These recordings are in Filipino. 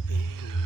gabi na.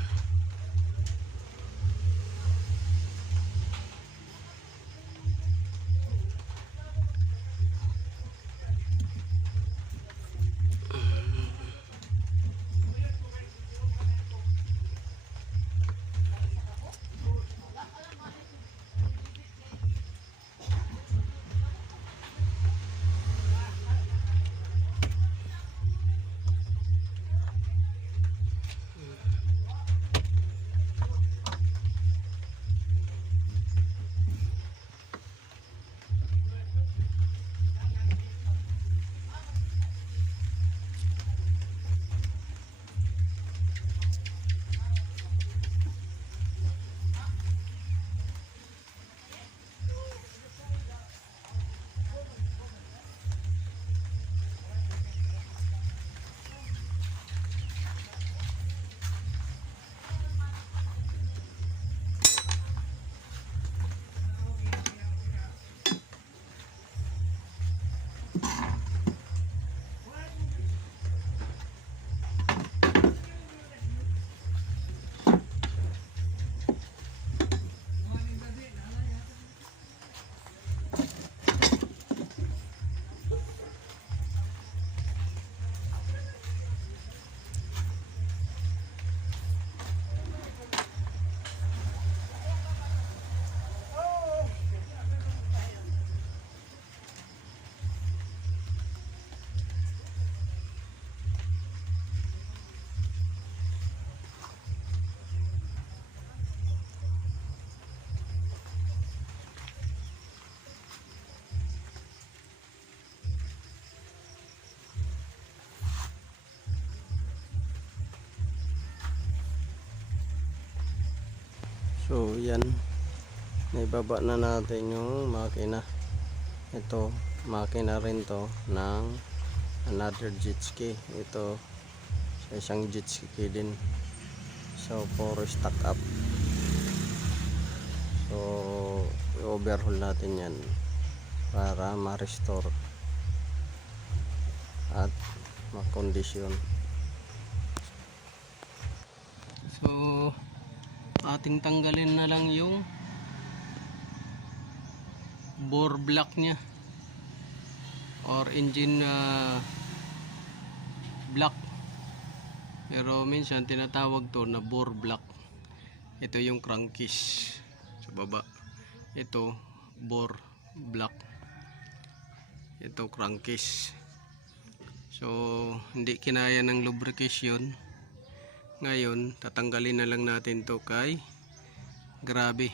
So yan, naibaba na natin yung makina. Ito makina rin to ng another jet ski. Ito sa isang jet ski din. So for stock up. So i-overhaul natin yan para ma-restore at makondisyon. So ating tanggalin na lang yung bore block nya or engine block, pero minsan tinatawag to na bore block. Ito yung crankcase sa baba, ito bore block, ito crankcase. So hindi kinaya ng lubrication. Ngayon tatanggalin na lang natin to kay grabe.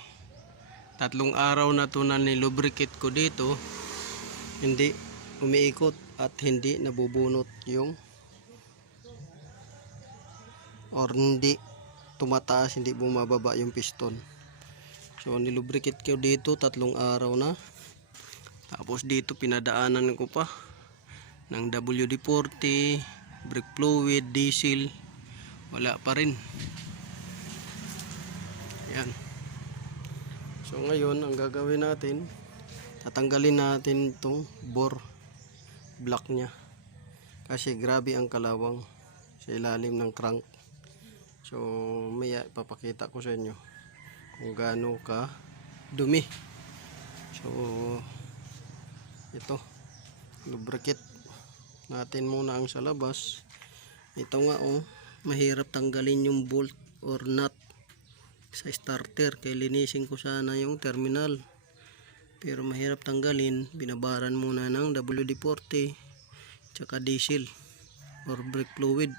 3 araw na to na nilubricate ko dito, hindi umiikot at hindi nabubunot yung or hindi tumataas, hindi bumababa yung piston. So nilubricate ko dito 3 araw na. Tapos dito pinadaanan ko pa ng WD-40, brake fluid, diesel, wala pa rin. Yan. So ngayon ang gagawin natin, tatanggalin natin itong bore block nya kasi grabe ang kalawang sa ilalim ng crank. So maya ipapakita ko sa inyo kung gaano ka dumi. So ito, lubricate natin muna ang sa labas. Ito nga mahirap tanggalin yung bolt or nut sa starter, kaya linisin ko sana yung terminal, pero mahirap tanggalin. Binabaran muna ng WD-40 tsaka diesel or brake fluid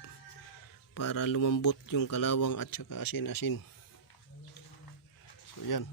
para lumambot yung kalawang at tsaka asin-asin. So yan.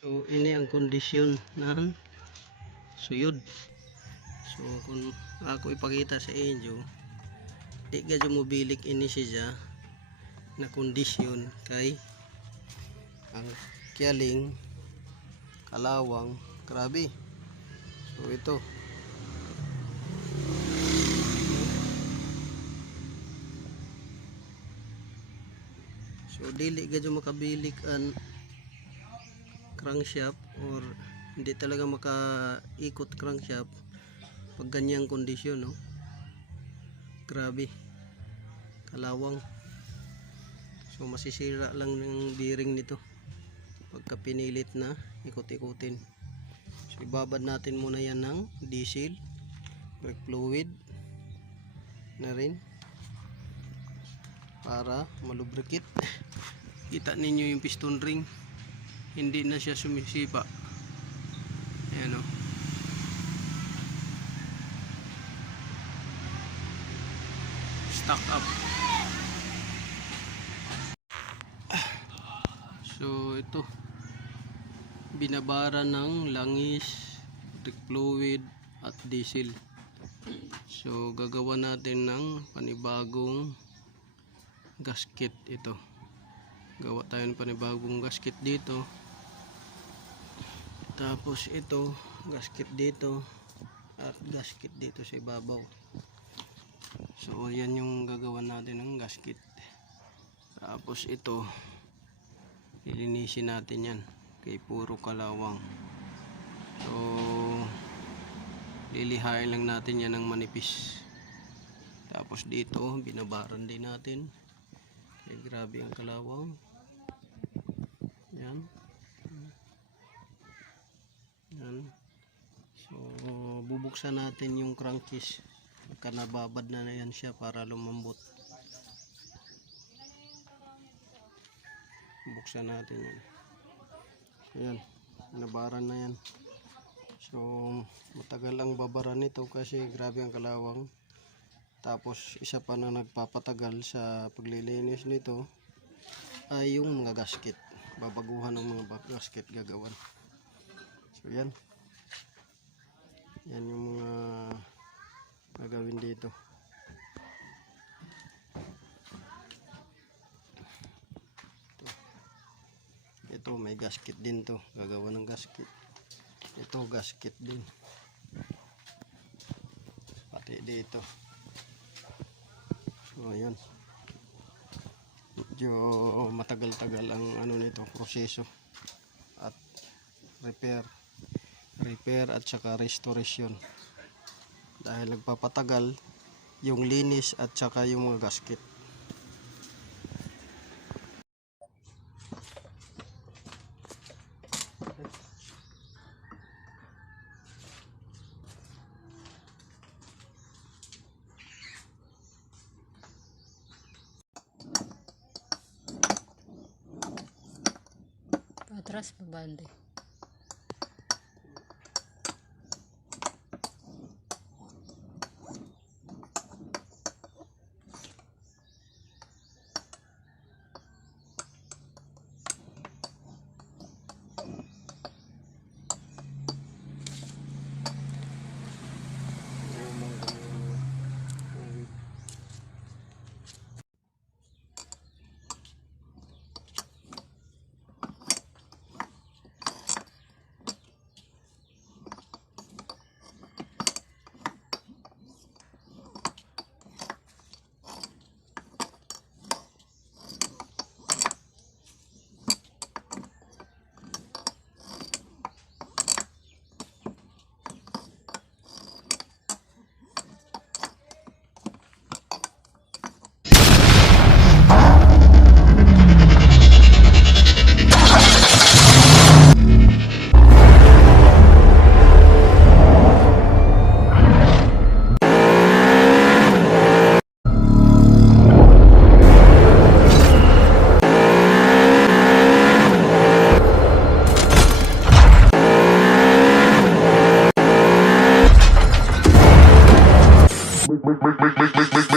So ini ang kondisyon ng suyod. So kung ako ipakita sa inyo, di gadyo mobilik ini siya na kondisyon kay ang kialing kalawang grabe. So ito so dili gadyo makabilik ang crankshaft or hindi talaga makaikot crankshaft pag ganyang kondisyon, no? Grabe kalawang. So masisira lang ng bearing nito pagka pinilit na ikot-ikutin. So ibabad natin muna yan ng diesel, brake fluid na rin para malubricate. Kita ninyo yung piston ring, hindi na siya sumisipa. Ayan, o. Stuck up. So ito binabara ng langis, brake fluid at diesel. So gagawa natin ng panibagong gasket. Ito gawa tayo ng panibagong gasket dito, tapos ito gasket dito at gasket dito sa ibabaw. So yan yung gagawa natin ng gasket. Tapos ito ilinisin natin yan kay puro kalawang. So lilihain lang natin yan ng manipis. Tapos dito binabaran din natin kay grabe ang kalawang. Yan. Yan. So bubuksan natin yung crankcase pagka nababad na yan siya para lumambot. Buksan natin yan. Ayan, nabaran na yan. So matagal ang babara nito kasi grabe ang kalawang. Tapos isa pa na nagpapatagal sa paglilinis nito ay yung mga gasket. Babaguhan ng mga gasket gagawan. So yan. Yan yung mga gagawin dito. Ito may gasket din to, gagawa ng gasket. Ito gasket din, pati dito. So ayan, medyo matagal-tagal ang ano nito, proseso at repair at saka restoration, dahil nagpapatagal yung linis at saka yung mga gasket. Atras pa bande. Make